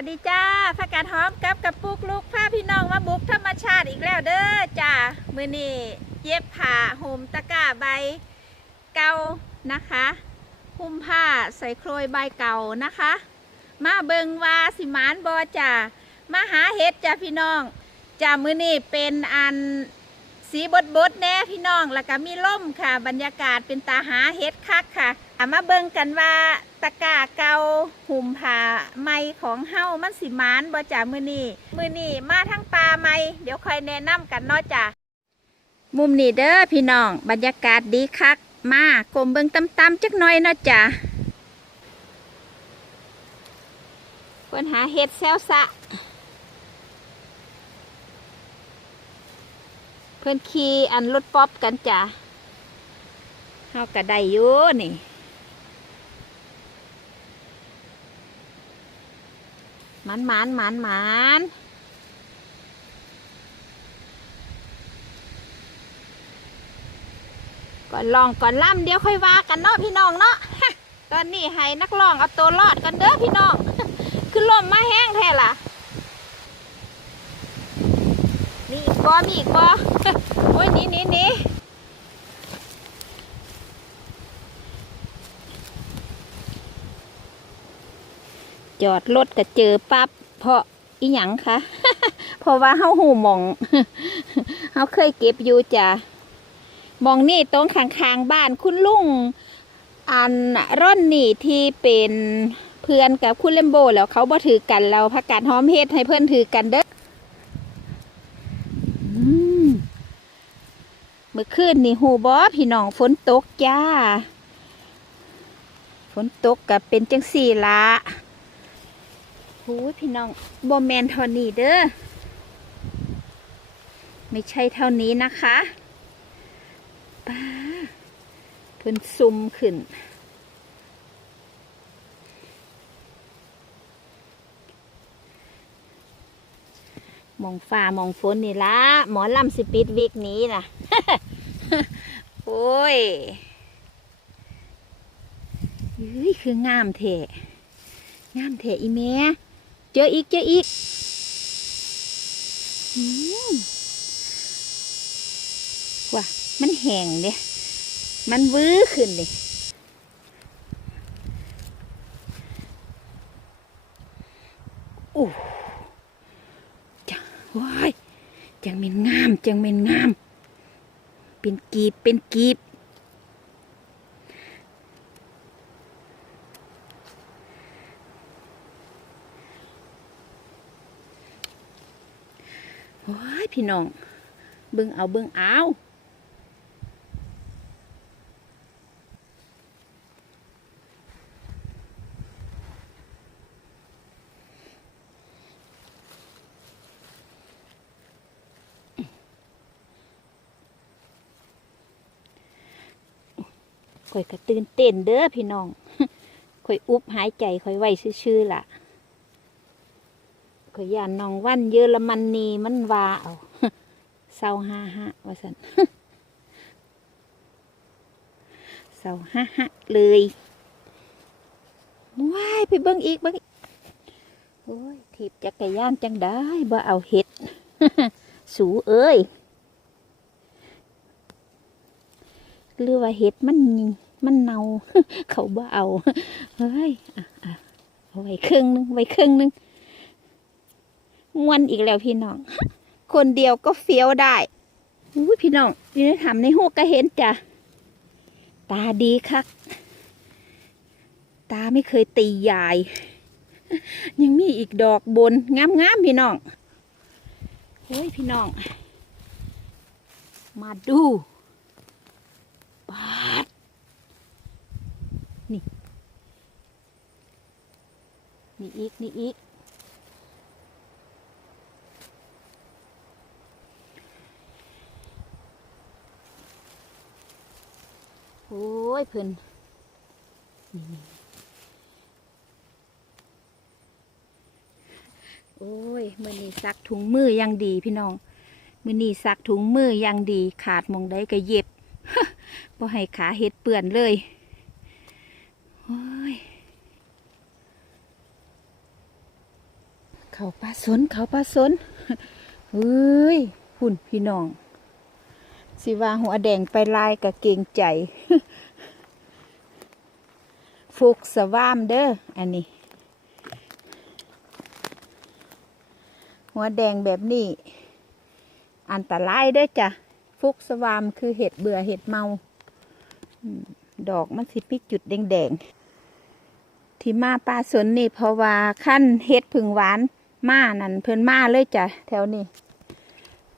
วัสดีจ้าพักกาดหอมกับกระปุกลูกผ้าพี่น้องมาบุกธรรมชาติอีกแล้วเด้อจ้ามือนี่เย็บผ้าห่มตะกร้าใบเก่านะคะหุ้มผ้าใส่โครยใบเก่านะคะ มาเบิงวาสิมานบอจ้ามาหาเห็ดจ้าพี่น้องจ้ามือนี่เป็นอัน สีบดบดๆแน่พี่น้องแล้วก็มีล่มค่ะ บรรยากาศเป็นตาหาเห็ดคักค่ะอะมาเบิงกันว่าตะกาเกาหุ่มผ้าไหมของเฮามันสิมานบ่จ้ามือนี่มือนี่มาทั้งปลาไหมเดี๋ยวค่อยแนะนำกันเนาะจ้ามุมนี้เด้อพี่น้องบรรยากาศดีคัก มากลมเบิงตำๆจักหน่อยเนาะจ้าเพิ่นหาเห็ดแซวสะ เพิ่อนขี่อันรถป๊อปกันจ้ะเฮาก็ได้อยู่นี่มันมันมันมันก่อนลองก่อนล่ำเดี๋ยวค่อยว่ากันเนาะพี่น้องเนาะตอนนี้ให้นักร้องเอาตัวรอดกันเด้อพี่น้อง คือลมมาแห้งแท้ล่ะ มีอีกบ่มีอีกบ่โอ้ยนี่นี่นี่จอดรถก็เจอปั๊บเพราะอีหยังคะเพราะว่าเฮาหูมองเฮาเคยเก็บอยู่จ้ะมองนี่ตรงข้างๆบ้านคุณลุงอันร่อนนี่ที่เป็นเพื่อนกับคุณเลมโบแล้วเขาบ่ถือกันแล้วพักการหอมเฮ็ดให้เพื่อนถือกันเด้อมเมื่อคืนนี่หูบอพี่น้องฝนตกจ้า ฝนตกกับเป็นจังสี่ละหูพี่น้องบอแมนเท่านี้เด้อ ไม่ใช่เท่านี้นะคะป้าเพิ่นซุ่มขึ้น มองฟ้ามองฝนนี่ละหมอลำสิปิดวิกนี้นะโอ้ยเฮ้ยคืองามเถะงามเถะอีเมียเจออีกเจออีกว่ะมันแห้งเด้มันวื้อขึ้นเลยโอ้จังว้ายจังเป็นงาม จังเป็นงาม เป็นกีบ เป็นกีบว้ายพี่น้อง เบิ่งเอาเบิ่งเอา ข่อยก็ตื่นเต้นเด้อพี่น้องข่อยอุบหายใจข่อยไวชื่อๆล่ะข่อยยานน้องวันเยอรมันนีมันว่าเอาเศร้าห้าฮะว่าสันเศร้าห้าฮะเลยว้ายไปเบิ้งอีกเบิ้งโอ้ยถีบจักรยานจังได้บ่เอาเห็ด สูเอ้ย หรือว่าเห็ดมันมันเนาเขาบ่เอาเฮ้ยอะอะเอาไว้ครึ่งหนึงไว้ครึ่งหนึงมวนอีกแล้วพี่น้อง คนเดียวก็เฟี้ยวได้อุ้ยพี่น้องอยู่ในถามในหูกก็เห็นจ้ะตาดีคัก ตาไม่เคยตียาย ยังมีอีกดอกบนงามๆพี่น้องเฮ้ยพี่น้อง มาดู บาด นี่ นี่อีก นี่อีก โอ้ยเพิ่นนี่นี่โอ้ยมือนี้ซักถุงมืออยังดีพี่น้องมือนี้ซักถุงมืออยังดี ขาดมองได้ก็เย็บ บ่ให้ขาเห็ดเปื่อนเลยโอ้ยเขาปลาสนเขาปลาสนเฮ้ยหุ่นพี่น้อง สิว่าหัวแดงไปลายกับเกงใจ ฟุกสวามเด้ออันนี้ หัวแดงแบบนี้ อันตรายเด้อจ้ะ ฟุกสวามคือเห็ดเบื่อเห็ดเมา ดอกมันสิมีจุดแดงๆ ที่มาปลาสนนี่เพราะว่าขั้นเห็ดผึ่งหวานมานั่นเพิ่นมาเลยจ้ะแถวนี้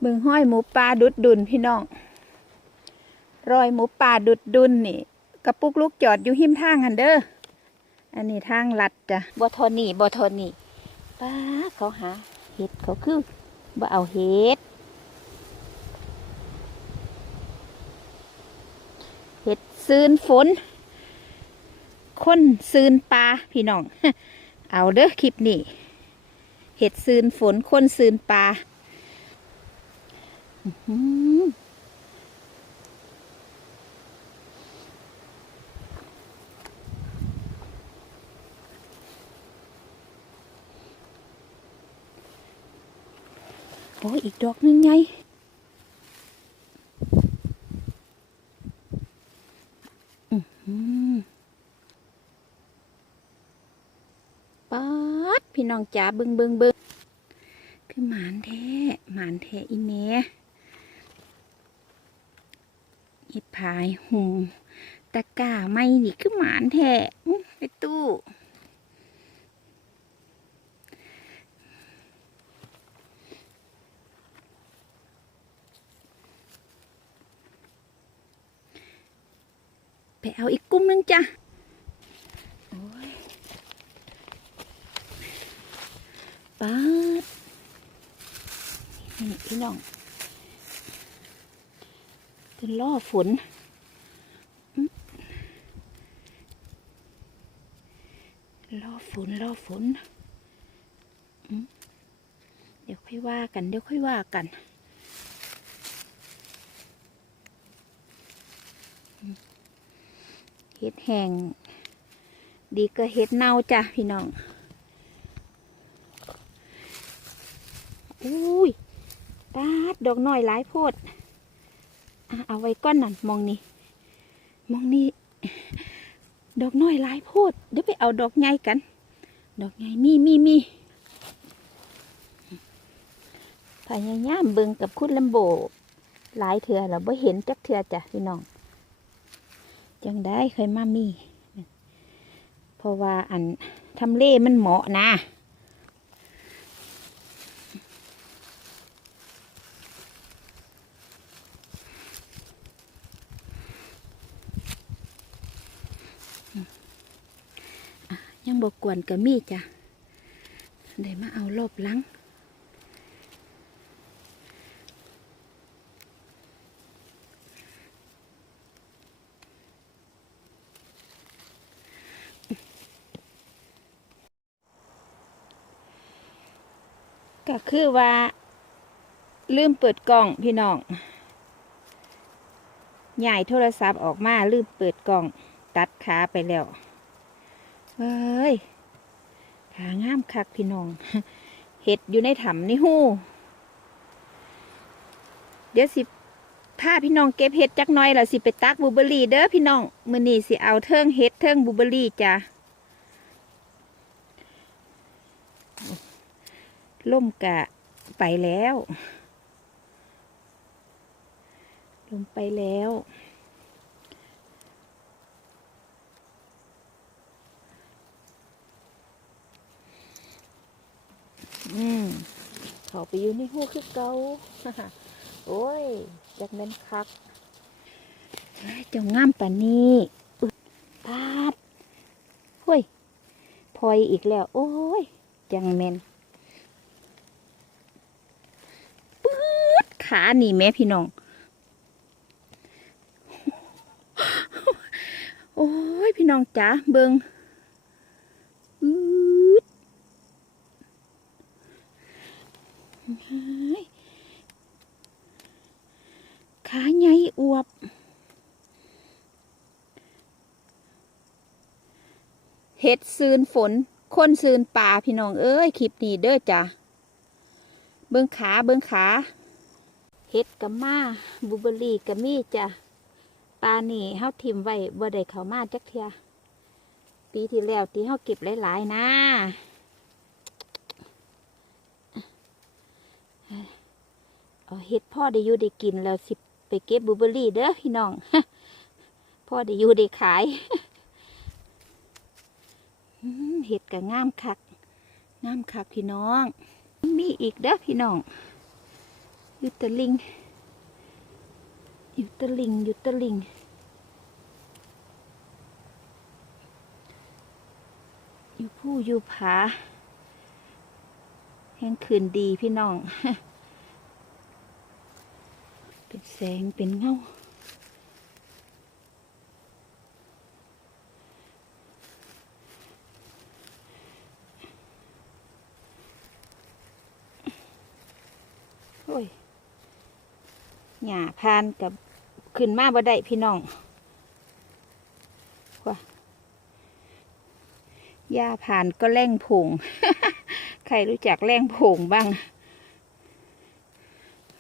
เบึงห้อยหมูปลาดุดดุนพี่น้อง รอยหมูป่าดุดดุนนี่กระปุกลูกจอดอยู่หิมทางหันเด้อ อันนี้ทางลัดจ้ะบอทอนี่บอทอนี่ป้าเขาหาเห็ดเขาคือบ่เอาเห็ด เห็ดซืนฝน คนซืนปลาพี่น้อง เอาเด้อคลิปนี้ เห็ดซืนฝนคนซืนปลาอื้อหือโอ้ยอีกดอกหนึงไงอื้อหือป๊าดพี่ น้องจ๋าเบิงเบิงเบิงคือหมานแท้หมานแท้อีเมอีพายหุมตะกร้าไม่นี่คือหมานแท้ไปตู้ไปเอาอีกกุ้มนึงจ้ะโอ้ย ป๊าดนี่พี่น้องจะล่อฝนอื้อล่อฝนล่อฝนอื้อเดี๋ยวค่อยว่ากัน เดี๋ยวค่อยว่ากันเห็ดแห้งดีก็เห็ดเน่าจ้ะพี่น้อง อุ้ยตา ดอกน้อยหลายโพดเอาไว้ก้อนนั่นมองนี่มองนี่ดอกน้อยหลายโพดเดี๋ยวไปเอาดอกใหญ่กัน ดอกใหญ่มีมีมีพยายามเบิ่งกับคุณลำโบหลายเถื่อเราบ่เห็นจักเถื่อจ้ะพี่น้อง จังได้เคยมามี เพราะว่าอันทำเลมันเหมาะนะ อะยัง บกกวนกับมีจ้ะได้มาเอารอบลังก็คือว่า ลืมเปิดกล่องพี่น้องใหญ่โทรศัพท์ออกมาลืมเปิดกล่อง ตัดขาไปแล้ว เฮ้ยขางามคักพี่น้อง เห็ดอยู่ในถ้ำนี่หู้ เดี๋ยวสิพาพี่น้องเก็บเห็ดจักหน้อยแล้วสิไปตักบูเบอรี่เด้อพี่น้องมือนี้สิเอาเทิงเห็ดเทิงบูเบอรี่จ้ะล่มกะไปแล้วลมไปแล้ว เขาไปอยู่ในหูคือเกาโอ้ยจากนั้นคักเจ้างามป่านนี้ปาดเฮ้ยพลอยอีกแล้ว โอ้ยจังแมนขาหนีแม่พี่น้อง โอ้ยพี่น้องจ๋าเบิงอืดเฮ้ย ขาใหญ่อวบ เห็ดซืนฝนคนซืนป่าพี่น้องเอ้ยคลิปนี้เด้อจ้ะเบิ้องขาเบิ้องขาเฮ็ดกับมาบลูเบอรี่กับมีจ้ะปลาหนี่เฮาทิมไว้บ่ได้เข้ามาจักเทียปีที่แล้วที่เฮาเก็บหลายๆนะเอาเฮ็ดพ่อได้อยู่ได้กินแล้วสิ ไปเก็บบลูเบอร์รี่เด้อพี่น้องพ่อได้อยู่ได้ขายเห็ดกับงามคักงามคักพี่น้อง มีอีกเด้อพี่น้องอยุตะลิงอยุตะลิงอยุตะลิงอยู่ผู้อยู่ผาแห่งคืนดีพี่น้อง เป็นแสงเป็นเงาโอ้ยหญ้าพานกับขึ้นมาบ่ได้พี่น้องว่าหญ้าผ่านก็แล่งผง ใครรู้จักแล่งผงบ้าง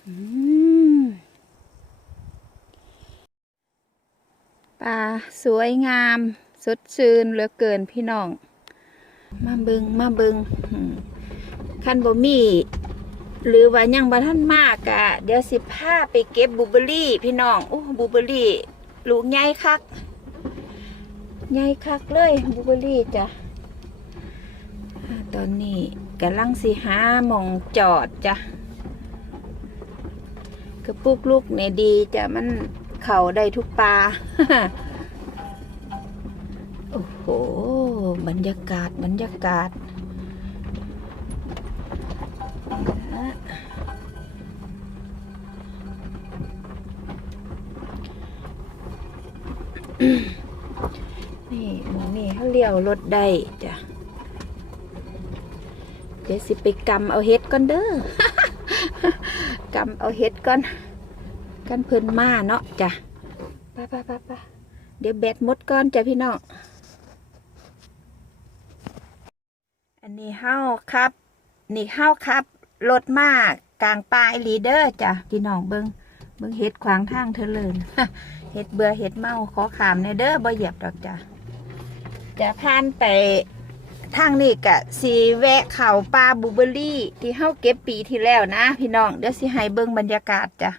อืมปลา สวยงาม สดชื่นเหลือเกินพี่น้อง มาเบิงมาเบิงอืมคันบ่มีหรือว่ายังบ่ท่านมากอะเดี๋ยวสิพาไปเก็บบูเบอรี่ พี่น้องโอ้บูเบอรี่ ลูกใหญ่คักใหญ่คักเลยบูเบอรี่จ้ะตอนนี้กำลังสิหามองจอดจ้ะกระปุกลูกเนี่ยดีจ้ะมันเข่าได้ทุกปลา บรรยากาศบรรยากาศนี่มองนี่เขาเลี้ยวรถได้จ้ะเดี๋ยวสิไปกำเอาเฮ็ดก่อนเด้อกำเอาเฮ็ดก่อนกันเพิ่นมาเนาะจ้ะไป้าป้าป้าป้าเดี๋ยวแบตหมดก่อนจ้ะพี่น้อง นนี้เฮาครับ นี่เฮาครับรถมากกลางป่าไอหลีเดอร์จ้ะพี่น้องเบิงเบิงเฮ็ดขวางทางเธอเลยเฮ็ดเบื่อเฮ็ดเมาขอขามในเด้อบ่เหยียบดอกจ้ะจะผ่านไปทางนี้กะสีแวะเข่าปลาบูเบอรี่ ที่เฮาเก็บปีที่แล้วนะ พี่น้องเดี๋ยวสิให้เบิ่งบรรยากาศจ้ะ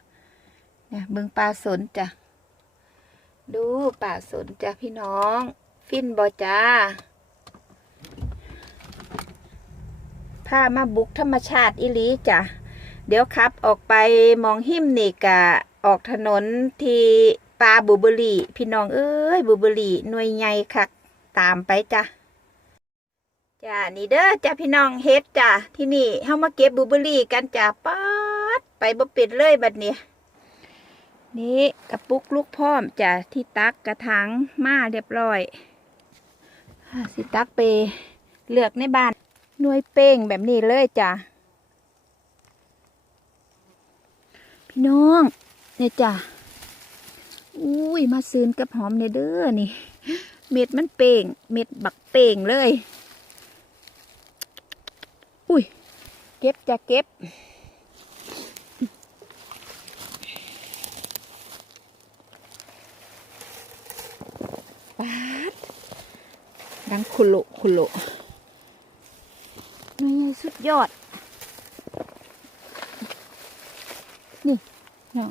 เนี่ยเบิ่งปลาสนจ้ะดูปลาสนจ้ะพี่น้อง ฟินบ่จ้า พามาบุกธรรมชาติอิลีจ้ะ เดี๋ยวขับออกไปมองหิมนี่กะออกถนนที่ปลาบูเบอรี่พี่น้องเอ้ยบูเบอรี่หน่วยใหญ่คักตามไปจ้ะจ้านี่เด้อจ้ะพี่น้องเฮ็ดจ้ะที่นี่เฮามาเก็บบูเบอรี่กันจ้ะป๊าดไปบ่เป็ดเลยบัดนี้นี่กระปุกลูกพร้อมจ้ะที่ตักกระถางมาเรียบร้อยสิตักไปเลือกในบ้าน หน่วยเป้งแบบนี้เลยจ้ะ พี่น้องเนี่ยจ้ะ อุ้ยมาซื้นกับหอมเนเด้อนี่ เม็ดมันเป่ง เม็ดบักเป่งเลย อุ้ย เก็บจะเก็บปาดดังคุโลคุโล นี่สุดยอด นี่น้อง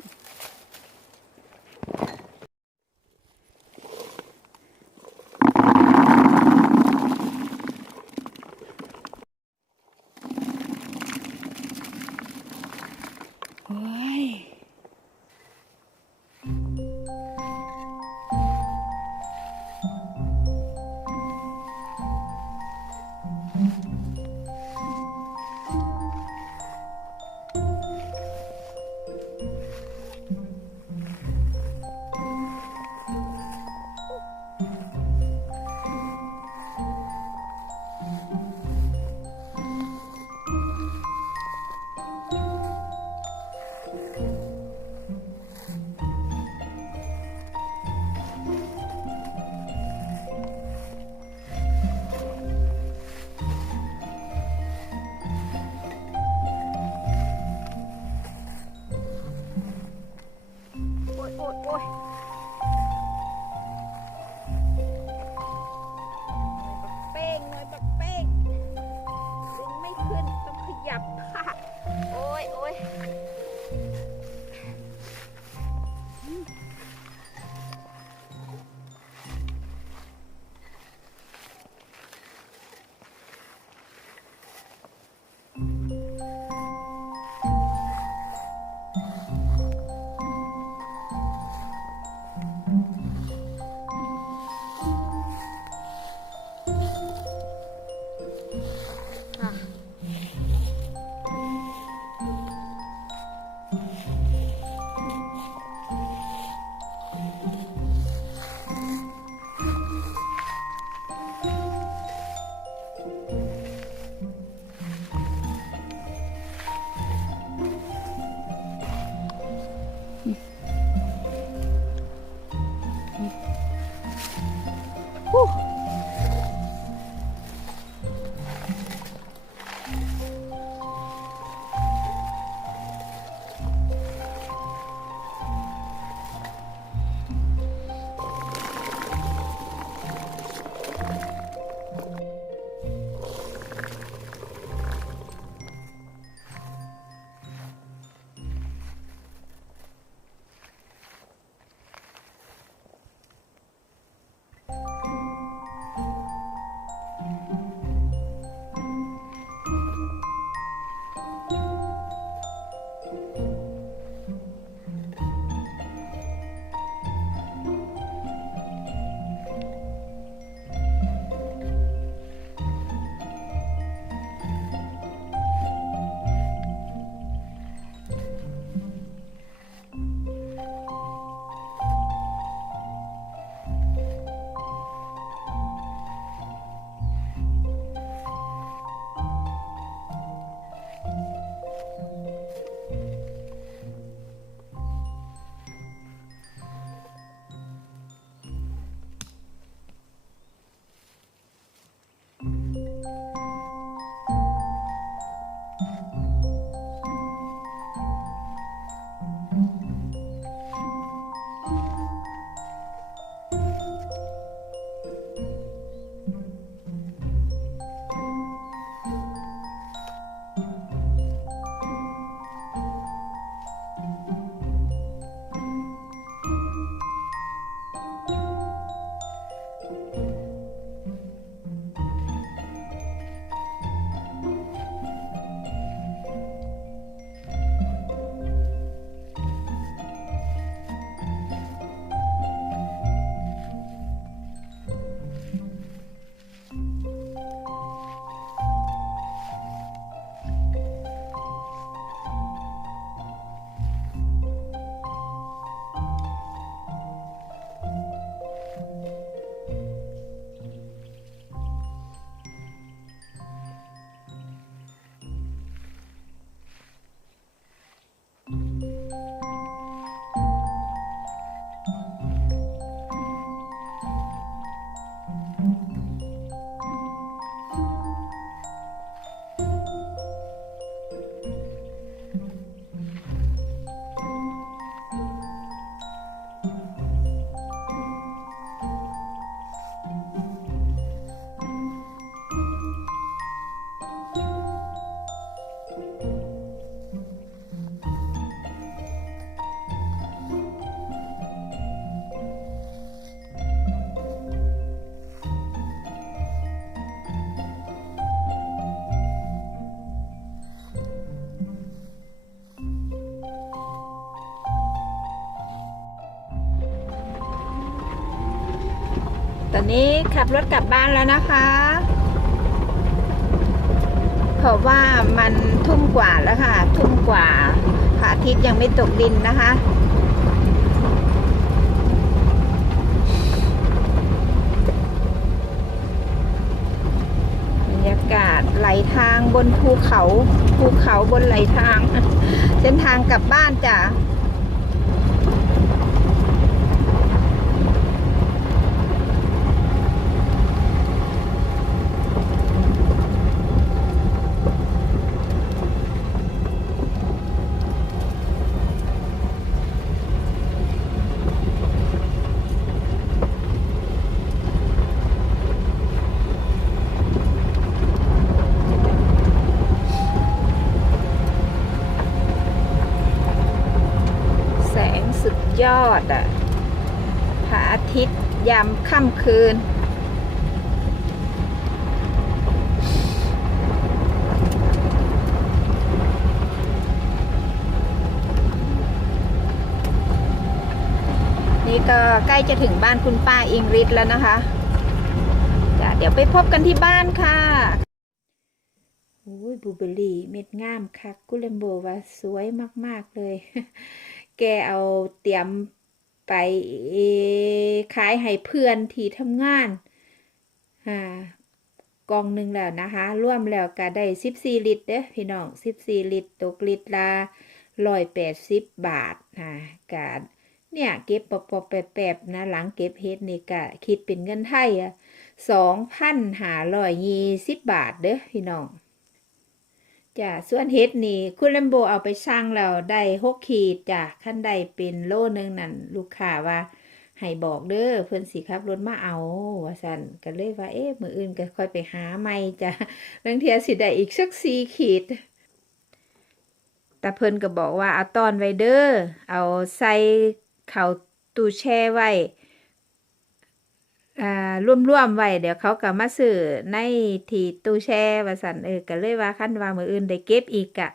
อนนี้ขับรถกลับบ้านแล้วนะคะ เพราะว่ามันทุ่มกว่าแล้วค่ะ ทุ่มกว่าพระอาทิตย์ยังไม่ตกดินนะคะบรรยากาศไหลทางบนภูเขา ภูเขาบนไหลทาง เส้นทางกลับบ้านจ้ะ แสงสุด ยอดอะพระอาทิตย์ยามค่ำคืน นี่ก็ใกล้จะถึงบ้านคุณป้าอิงริดแล้วนะคะจะเดี๋ยวไปพบกันที่บ้านค่ะโอ้ยบูเบอรี่เม็ดงามคักกุเลมโบว่าสวยมาก ๆ เลย แกเอาเตรียมไปขายให้เพื่อนที่ทำงานอ่ากองหนึ่งแล้วนะคะร่วมแล้วก็ได้14ลิตรเด้อพี่น้อง14ลิตรตกลิตรละ180บาทอ่ากาเนี่ยเก็บปอบปอบแปบๆนะหลังเก็บเฮ็ดนี่ก็คิดเป็นเงินไทยอะ2,520บาทเด้อพี่น้อง จ้ะส่วนเฮ็ดนี่คุณแลมโบเอาไปชั่งแล้วได้หกขีดจ้ะขั้นใดเป็นโลนึงนั่นลูกค้าว่าให้บอกเด้อเพิ่อนสิครับรถมาเอาว่าซั่นก็เลยว่าเอ๊ะมืออื่นก็ค่อยไปหาใหม่จ้ะบางเทียสิได้อีกสักสี่ขีดแต่เพิ่นก็บอกว่าเอาตอนไว้เด้อเอาใส่เข้าตู้แช่ไว้ อ่าร่วมๆไว้เดี๋ยวเขาก็มาซื้อในที่ตู้แช่ว่าซั่นเออก็เลยว่าคันว่ามืออื่นได้เก็บอีกกะ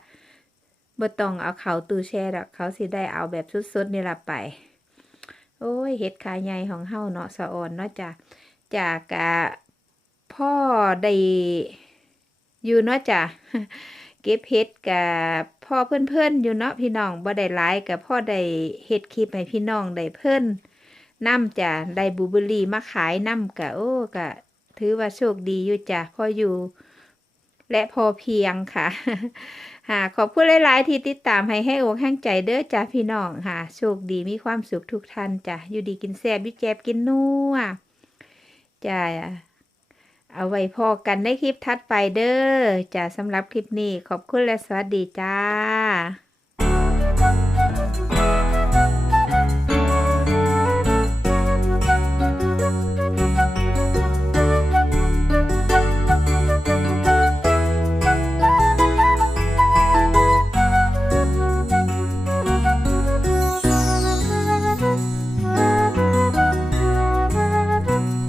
บ่ต้องเอาเขาตู้แช่ดอกเขาสิได้เอาแบบสดๆนี่ละไป โอ้ยเฮ็ดขายใหญ่ของเฮาเนาะสะออนเนาะจ้ะจากกะพ่อได้อยู่เนาะจ้ะเก็บเฮ็ดกับพ่อเพื่อนๆอยู่เนาะพี่น้องบ่ได้หลายกับพ่อได้เฮ็ดคลิปให้พี่น้องได้เพิ่นนำจ้ะได้บลูเบอรี่มาขายน้ำกะโอ้กะ ถือว่าโชคดีอยู่จ้ะพออยู่ และพอเพียงค่ะหาขอบคุณหลาย ๆ ที่ติดตามให้ให้อกแห้งใจเด้อจ้ะพี่น้องค่ะ โชคดีมีความสุขทุกท่านจ้ะอยู่ดีกินแซ่บอยู่แจบกินนัวจ้ะเอาไว้พอกันในคลิปถัดไปเด้อจ้ะสำหรับคลิปนี้ขอบคุณและสวัสดีจ้า